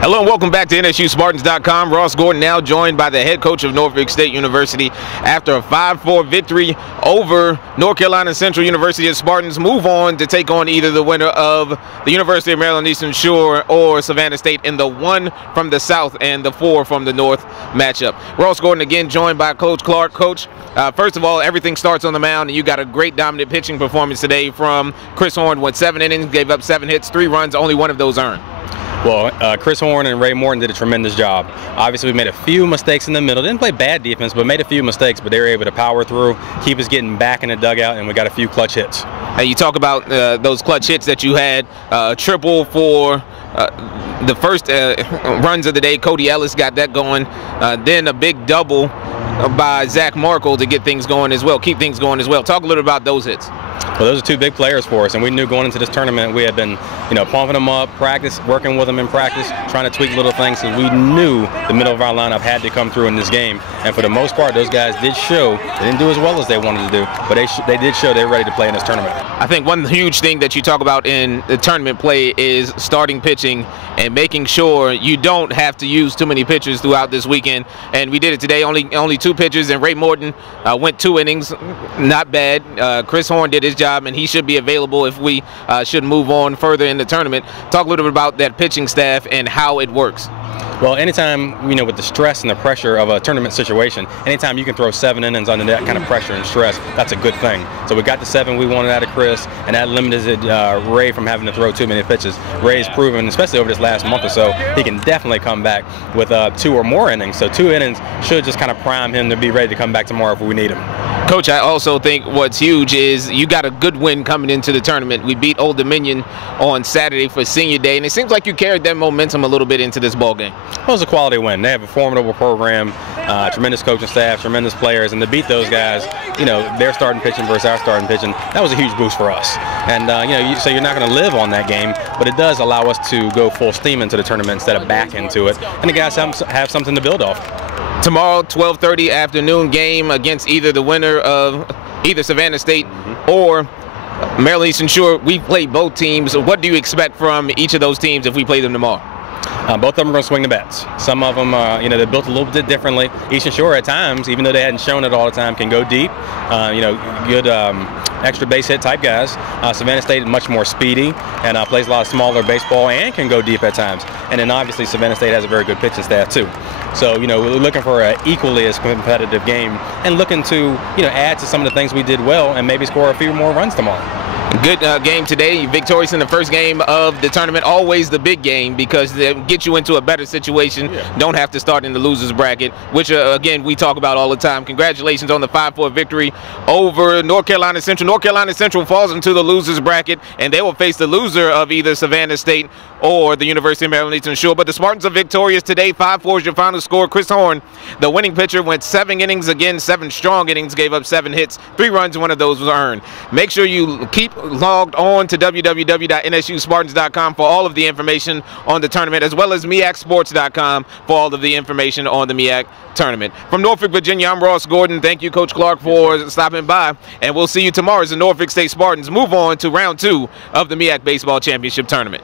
Hello and welcome back to NSUSpartans.com. Ross Gordon now joined by the head coach of Norfolk State University after a 5-4 victory over North Carolina Central University. The Spartans move on to take on either the winner of the University of Maryland Eastern Shore or Savannah State in the 1 from the South and the 4 from the North matchup. Ross Gordon again joined by Coach Clark. Coach, first of all, everything starts on the mound, and you got a great dominant pitching performance today from Chris Horn. Went 7 innings, gave up 7 hits, 3 runs, only 1 of those earned. Well, Chris Horn and Ray Morton did a tremendous job. Obviously, we made a few mistakes in the middle. Didn't play bad defense, but made a few mistakes. But they were able to power through, keep us getting back in the dugout, and we got a few clutch hits. And you talk about those clutch hits that you had. Triple for the first runs of the day. Cody Ellis got that going. Then a big double by Zach Markle to get things going as well, keep things going as well. Talk a little about those hits. Well, those are 2 big players for us, and we knew going into this tournament we had been, pumping them up, working with them in practice, trying to tweak little things, because we knew the middle of our lineup had to come through in this game. And for the most part, those guys did show. They didn't do as well as they wanted to do, but they did show they were ready to play in this tournament. I think one huge thing that you talk about in the tournament play is starting pitching and making sure you don't have to use too many pitchers throughout this weekend. And we did it today, only 2 pitchers, and Ray Morton went 2 innings, not bad. Chris Horn did his job, and he should be available if we should move on further in the tournament. Talk a little bit about that pitching staff and how it works. Well, anytime, with the stress and the pressure of a tournament situation, anytime you can throw 7 innings under that kind of pressure and stress, that's a good thing. So we got the 7 we wanted out of Chris, and that limited Ray from having to throw too many pitches. Ray's proven, especially over this last month or so, he can definitely come back with 2 or more innings. So 2 innings should just kind of prime him to be ready to come back tomorrow if we need him. Coach, I also think what's huge is you got a good win coming into the tournament. We beat Old Dominion on Saturday for Senior Day, and it seems like you carried that momentum a little bit into this ball game. Well, it was a quality win. They have a formidable program, tremendous coaching staff, tremendous players, and to beat those guys, their starting pitching versus our starting pitching, that was a huge boost for us. And so you're not going to live on that game, but it does allow us to go full steam into the tournament instead of back into it, and the guys have something to build off. Tomorrow, 12:30 afternoon game against either the winner of either Savannah State or Maryland Eastern Shore. We play both teams. What do you expect from each of those teams if we play them tomorrow? Both of them are going to swing the bats. Some of them, they're built a little bit differently. Eastern Shore at times, even though they hadn't shown it all the time, can go deep. Good extra base hit type guys. Savannah State is much more speedy and plays a lot of smaller baseball and can go deep at times. And then obviously Savannah State has a very good pitching staff too. So, we're looking for an equally as competitive game and looking to, add to some of the things we did well and maybe score a few more runs tomorrow. Good game today. Victorious in the first game of the tournament. Always the big game because they get you into a better situation. Yeah. Don't have to start in the losers bracket, which again we talk about all the time. Congratulations on the 5-4 victory over North Carolina Central. North Carolina Central falls into the losers bracket, and they will face the loser of either Savannah State or the University of Maryland Eastern Shore. But the Spartans are victorious today. 5-4 is your final score. Chris Horn, the winning pitcher, went 7 innings again, 7 strong innings, gave up 7 hits, 3 runs, 1 of those was earned. Make sure you keep logged on to www.nsuspartans.com for all of the information on the tournament, as well as MEACsports.com for all of the information on the MEAC Tournament. From Norfolk, Virginia, I'm Ross Gordon. Thank you, Coach Clark, for stopping by, and we'll see you tomorrow as the Norfolk State Spartans move on to round 2 of the MEAC Baseball Championship Tournament.